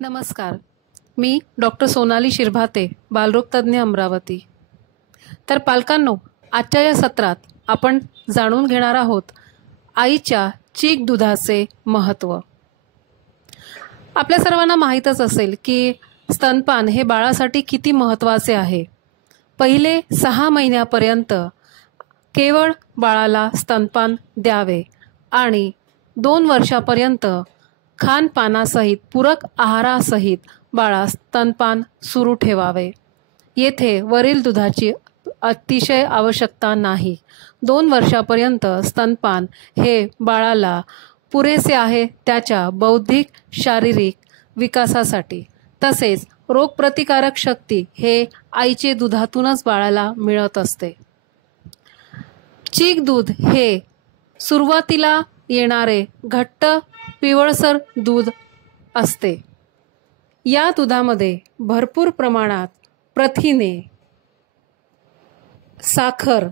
नमस्कार. मी डॉक्टर सोनाली शिरभाते, बालरोगतज्ञ अमरावती. तर पालकांनो, आजच्या या सत्रात आपण जाणून घेणार आहोत आईच्या चीक दुधाचे महत्त्व. आपल्या सर्वांना माहीतच असेल की स्तनपान हे बाळासाठी किती महत्त्वाचे आहे. पहिले 6 महिन्यापर्यंत केवळ बाळाला स्तनपान द्यावे आणि 2 वर्षापर्यंत खानपानासहित पूरक आहारासहित बाळास स्तनपान सुरू ठेवावे. येथे वरील दुधाची अतिशय आवश्यकता नाही. 2 वर्षापर्यंत स्तनपान हे बाळाला पुरेसे आहे त्याच्या बौद्धिक शारीरिक विकासासाठी. तसेच रोगप्रतिकारक शक्ती हे आईचे दुधातूनच बाळाला मिळत असते. चीक दूध हे सुरुवातीला येणारे घट्ट पिवळसर दूध असते. या दुधामध्ये भरपूर प्रमाणात प्रथिने, साखर,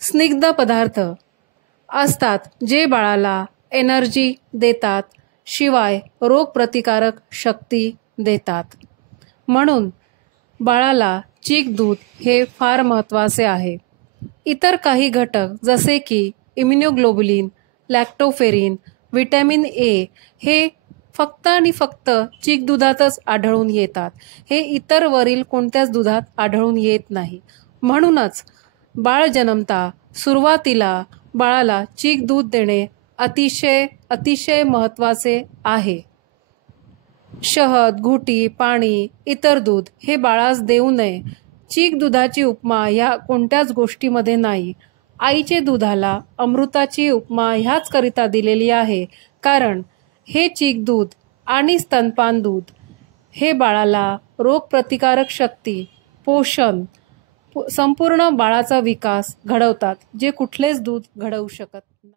स्निग्ध पदार्थ असतात जे बाळाला एनर्जी देतात, शिवाय रोगप्रतिकारक शक्ती देतात. म्हणून बाळाला चीक दूध हे फार महत्त्वाचे आहे. इतर काही घटक जसे की इम्युनोग्लोबुलिन, लॅक्टोफेरिन, व्हिटॅमिन ए हे फक्त आणि फक्त चीक दुधातच आढळून येतात. हे इतर वरील कोणत्याच दुधात आढळून येत नाही. म्हणूनच बाळ जन्मता सुरुवातीला बाळाला चीक दूध देणे अतिशय महत्त्वाचे आहे. शहद, घुटी, पाणी, इतर दूध हे बाळास देऊ नये. चीक दुधाची उपमा ह्या कोणत्याच गोष्टीमध्ये नाही. आईचे दुधाला अमृताची उपमा ह्याच करिता दिलेली आहे, कारण हे चीक दूध आणि स्तनपान दूध हे बाळाला रोगप्रतिकारक शक्ती, पोषण, संपूर्ण बाळाचा विकास घडवतात, जे कुठलेच दूध घडवू शकत